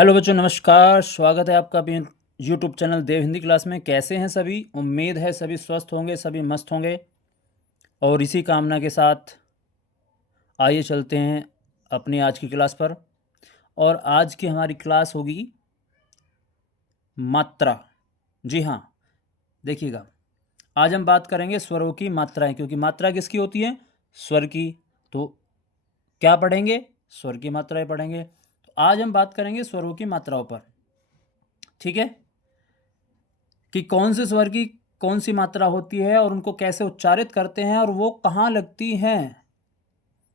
Hello बच्चों, नमस्कार। स्वागत है आपका अपने यूट्यूब चैनल देव हिंदी क्लास में। कैसे हैं सभी? उम्मीद है सभी स्वस्थ होंगे, सभी मस्त होंगे। और इसी कामना के साथ आइए चलते हैं अपनी आज की क्लास पर। और आज की हमारी क्लास होगी मात्रा। जी हाँ, देखिएगा, आज हम बात करेंगे स्वरों की मात्राएं, क्योंकि मात्रा किसकी होती है? स्वर की। तो क्या पढ़ेंगे? स्वर की मात्राएं पढ़ेंगे। तो आज हम बात करेंगे स्वरों की मात्राओं पर। ठीक है, कि कौन से स्वर की कौन सी मात्रा होती है और उनको कैसे उच्चारित करते हैं और वो कहाँ लगती हैं।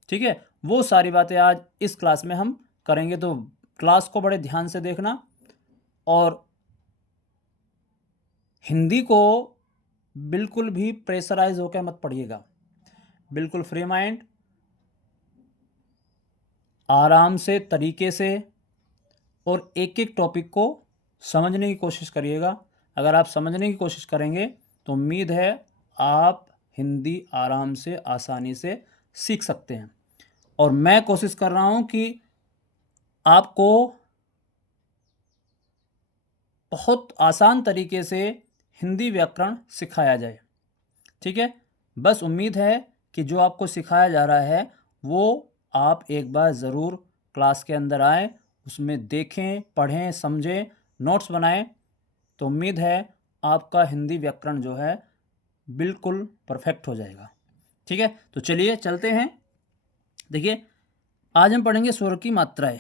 ठीक है, वो सारी बातें आज इस क्लास में हम करेंगे। तो क्लास को बड़े ध्यान से देखना और हिंदी को बिल्कुल भी प्रेशराइज होकर मत पढ़िएगा। बिल्कुल फ्री माइंड, आराम से, तरीके से, और एक एक टॉपिक को समझने की कोशिश करिएगा। अगर आप समझने की कोशिश करेंगे तो उम्मीद है आप हिंदी आराम से, आसानी से सीख सकते हैं। और मैं कोशिश कर रहा हूं कि आपको बहुत आसान तरीके से हिंदी व्याकरण सिखाया जाए। ठीक है, बस उम्मीद है कि जो आपको सिखाया जा रहा है वो आप एक बार ज़रूर क्लास के अंदर आएँ, उसमें देखें, पढ़ें, समझें, नोट्स बनाएं। तो उम्मीद है आपका हिंदी व्याकरण जो है बिल्कुल परफेक्ट हो जाएगा। ठीक है, तो चलिए चलते हैं। देखिए, आज हम पढ़ेंगे स्वर की मात्राएं।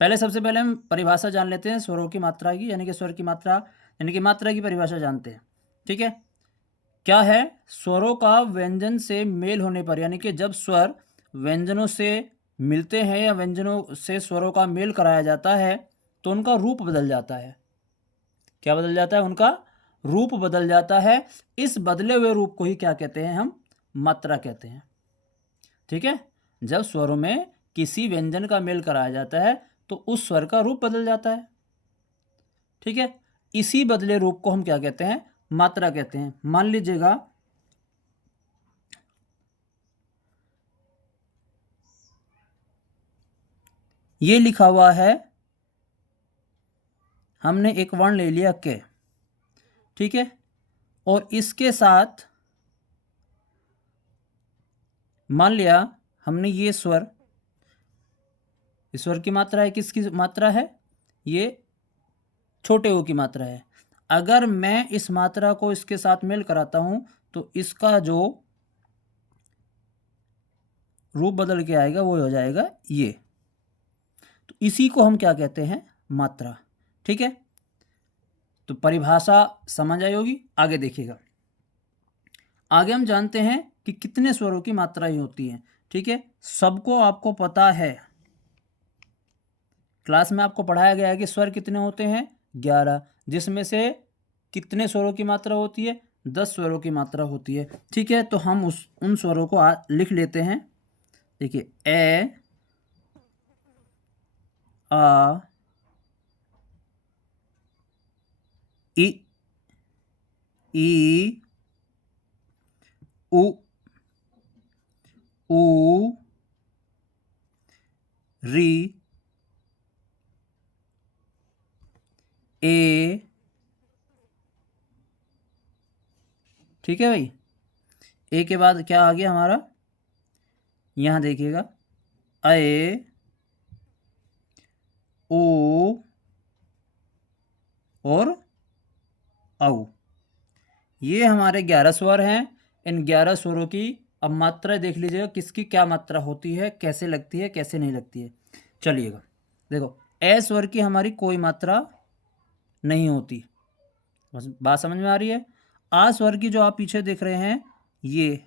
पहले सबसे पहले हम परिभाषा जान लेते हैं स्वरों की मात्रा की, यानी कि स्वर की मात्रा, यानी कि मात्रा की परिभाषा जानते हैं। ठीक है, क्या है? स्वरों का व्यंजन से मेल होने पर, यानी कि जब स्वर व्यंजनों से मिलते हैं या व्यंजनों से स्वरों का मेल कराया जाता है तो उनका रूप बदल जाता है। क्या बदल जाता है? उनका रूप बदल जाता है। इस बदले हुए रूप को ही क्या कहते हैं? हम मात्रा कहते हैं। ठीक है, जब स्वरों में किसी व्यंजन का मेल कराया जाता है तो उस स्वर का रूप बदल जाता है। ठीक है, इसी बदले रूप को हम क्या कहते हैं? मात्रा कहते हैं। मान लीजिएगा, ये लिखा हुआ है, हमने एक वर्ण ले लिया के। ठीक है, और इसके साथ मान लिया हमने ये स्वर, इस स्वर की मात्रा है, किसकी मात्रा है? ये छोटे ओ की मात्रा है। अगर मैं इस मात्रा को इसके साथ मेल कराता हूं तो इसका जो रूप बदल के आएगा वो हो जाएगा ये। तो इसी को हम क्या कहते हैं? मात्रा। ठीक है, तो परिभाषा समझ आई होगी। आगे देखिएगा, आगे हम जानते हैं कि कितने स्वरों की मात्राएं होती हैं। ठीक है, सबको आपको पता है, क्लास में आपको पढ़ाया गया है कि स्वर कितने होते हैं? 11, जिसमें से कितने स्वरों की मात्रा होती है? 10 स्वरों की मात्रा होती है। ठीक है, तो हम उन स्वरों को लिख लेते हैं। देखिए, ए, आ, इ, ई, उ, ऊ, री, ए। ठीक है भाई, ए के बाद क्या आ गया हमारा? यहां देखिएगा, ए, ओ और औ। ये हमारे 11 स्वर हैं। इन 11 स्वरों की अब मात्रा देख लीजिएगा, किसकी क्या मात्रा होती है, कैसे लगती है, कैसे नहीं लगती है। चलिएगा, देखो, ए स्वर की हमारी कोई मात्रा नहीं होती। बस बात समझ में आ रही है? आ स्वर की जो आप पीछे देख रहे हैं, ये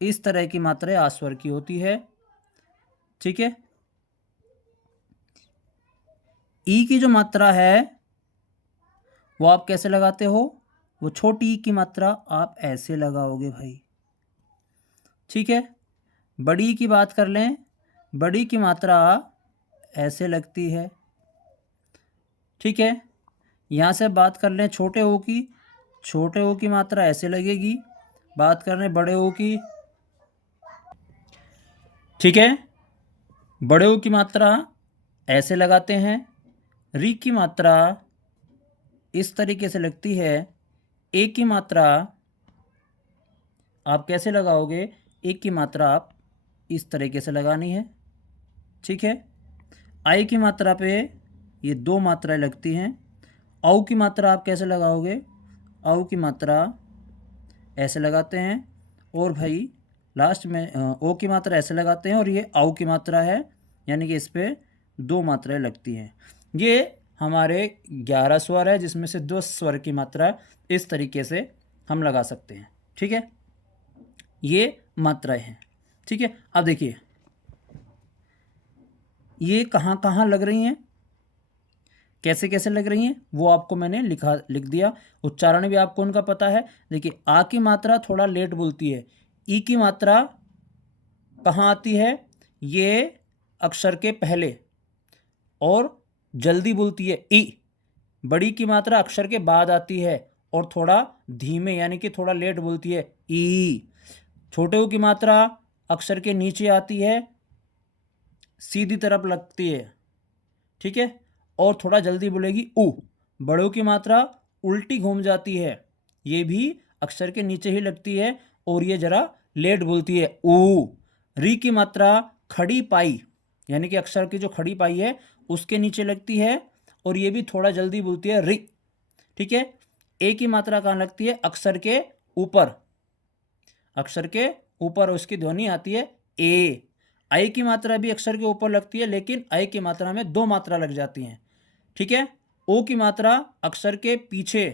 इस तरह की मात्रा आ स्वर की होती है। ठीक है, ई की जो मात्रा है वो आप कैसे लगाते हो? वो छोटी ई की मात्रा आप ऐसे लगाओगे भाई। ठीक है, बड़ी ई की बात कर लें, बड़ी की मात्रा ऐसे लगती है। ठीक है, यहाँ से बात कर लें छोटे ओ की, छोटे ओ की मात्रा ऐसे लगेगी। बात कर लें बड़े ओ की, ठीक है, बड़े ओ की मात्रा ऐसे लगाते हैं। री की मात्रा इस तरीके से लगती है। ए की मात्रा आप कैसे लगाओगे? ए की मात्रा आप इस तरीके से लगानी है, ठीक है। आई की मात्रा पे ये दो मात्राएं लगती हैं। औ की मात्रा आप कैसे लगाओगे? औ की मात्रा ऐसे लगाते हैं, और भाई लास्ट में ओ की मात्रा ऐसे लगाते हैं, और ये औ की मात्रा है, यानी कि इस पे दो मात्राएं लगती हैं। ये हमारे 11 स्वर है, जिसमें से 2 स्वर की मात्रा इस तरीके से हम लगा सकते हैं, ठीक है। ये मात्राएं हैं, ठीक है। अब देखिए ये कहाँ कहाँ लग रही हैं, कैसे कैसे लग रही हैं, वो आपको मैंने लिख दिया। उच्चारण भी आपको उनका पता है। देखिए आ की मात्रा थोड़ा लेट बोलती है। ई की मात्रा कहाँ आती है? ये अक्षर के पहले, और जल्दी बोलती है ई। बड़ी की मात्रा अक्षर के बाद आती है और थोड़ा धीमे, यानी कि थोड़ा लेट बोलती है, ई। छोटे ऊ की मात्रा अक्षर के नीचे आती है, सीधी तरफ लगती है, ठीक है, और थोड़ा जल्दी बोलेगी ऊ। बड़ों की मात्रा उल्टी घूम जाती है, ये भी अक्षर के नीचे ही लगती है, और ये जरा लेट बोलती है, ऊ। री की मात्रा खड़ी पाई, यानी कि अक्षर की जो खड़ी पाई है उसके नीचे लगती है, और ये भी थोड़ा जल्दी बोलती है, री, ठीक है। ए की मात्रा कहाँ लगती है? अक्षर के ऊपर, अक्षर के ऊपर उसकी ध्वनि आती है, ए। आई की मात्रा भी अक्षर के ऊपर लगती है, लेकिन आई की मात्रा में दो मात्रा लग जाती हैं, ठीक है। ओ की मात्रा अक्षर के पीछे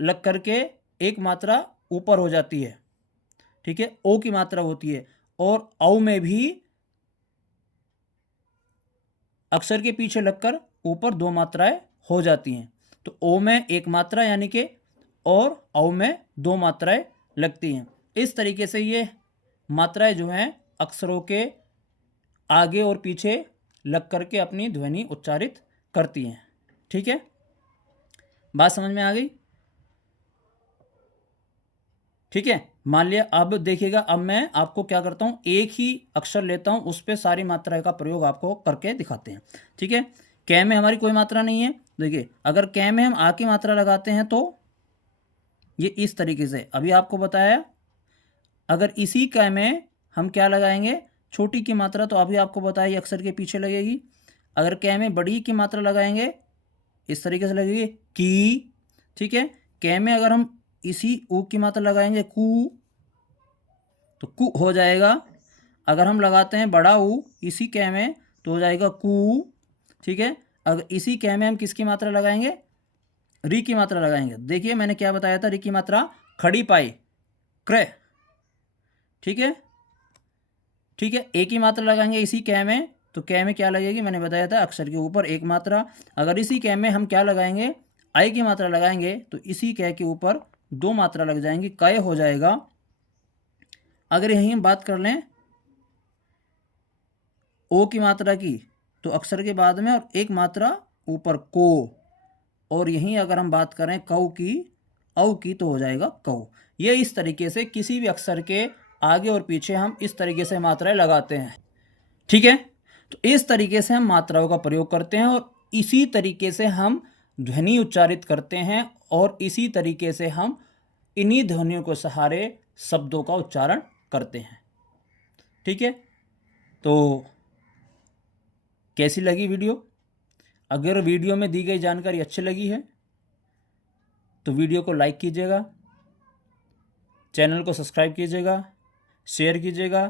लग करके एक मात्रा ऊपर हो जाती है, ठीक है, ओ की मात्रा होती है। और औ में भी अक्षर के पीछे लगकर ऊपर दो मात्राएं हो जाती हैं। तो ओ में एक मात्रा यानी कि, और औ में दो मात्राएं लगती हैं। इस तरीके से ये मात्राएं जो हैं अक्षरों के आगे और पीछे लग करके अपनी ध्वनि उच्चारित करती हैं, ठीक है। बात समझ में आ गई? ठीक है। मान लिया, अब देखिएगा, अब मैं आपको क्या करता हूं, एक ही अक्षर लेता हूं, उस पर सारी मात्राएं का प्रयोग आपको करके दिखाते हैं, ठीक है। कै में हमारी कोई मात्रा नहीं है। देखिए अगर कै में हम आ की मात्रा लगाते हैं तो ये इस तरीके से अभी आपको बताया। अगर इसी कै में हम क्या लगाएंगे, छोटी की मात्रा, तो अभी आपको बताया ये अक्षर के पीछे लगेगी। अगर कै में बड़ी की मात्रा लगाएंगे इस तरीके से लगेगी, की, ठीक है। कै में अगर हम इसी ऊ की मात्रा लगाएंगे, कू, तो कू हो जाएगा। अगर हम लगाते हैं बड़ा ऊ इसी कै में तो हो जाएगा कू, ठीक है। अगर इसी कै में हम किसकी मात्रा लगाएंगे? री की मात्रा लगाएंगे। देखिए मैंने क्या बताया था, री की मात्रा खड़ी पाई, क्र, ठीक है, ठीक है। ए की मात्रा लगाएंगे इसी कै में, तो कै में क्या लगेगी, मैंने बताया था अक्षर के ऊपर एक मात्रा। अगर इसी कै में हम क्या लगाएंगे, आई की मात्रा लगाएंगे, तो इसी कै के ऊपर दो मात्रा लग जाएंगी, कै हो जाएगा। अगर यहीं हम बात कर लें ओ की मात्रा की, तो अक्षर के बाद में और एक मात्रा ऊपर, को। और यहीं अगर हम बात करें कौ की, औ की, तो हो जाएगा कौ। ये इस तरीके से किसी भी अक्षर के आगे और पीछे हम इस तरीके से मात्राएं लगाते हैं, ठीक है। तो इस तरीके से हम मात्राओं का प्रयोग करते हैं, और इसी तरीके से हम ध्वनि उच्चारित करते हैं, और इसी तरीके से हम इन्हीं ध्वनियों के सहारे शब्दों का उच्चारण करते हैं, ठीक है। तो कैसी लगी वीडियो? अगर वीडियो में दी गई जानकारी अच्छी लगी है तो वीडियो को लाइक कीजिएगा, चैनल को सब्सक्राइब कीजिएगा, शेयर कीजिएगा,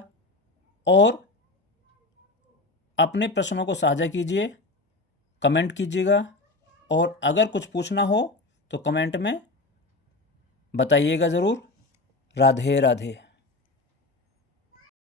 और अपने प्रश्नों को साझा कीजिए, कमेंट कीजिएगा, और अगर कुछ पूछना हो तो कमेंट में बताइएगा ज़रूर। राधे राधे।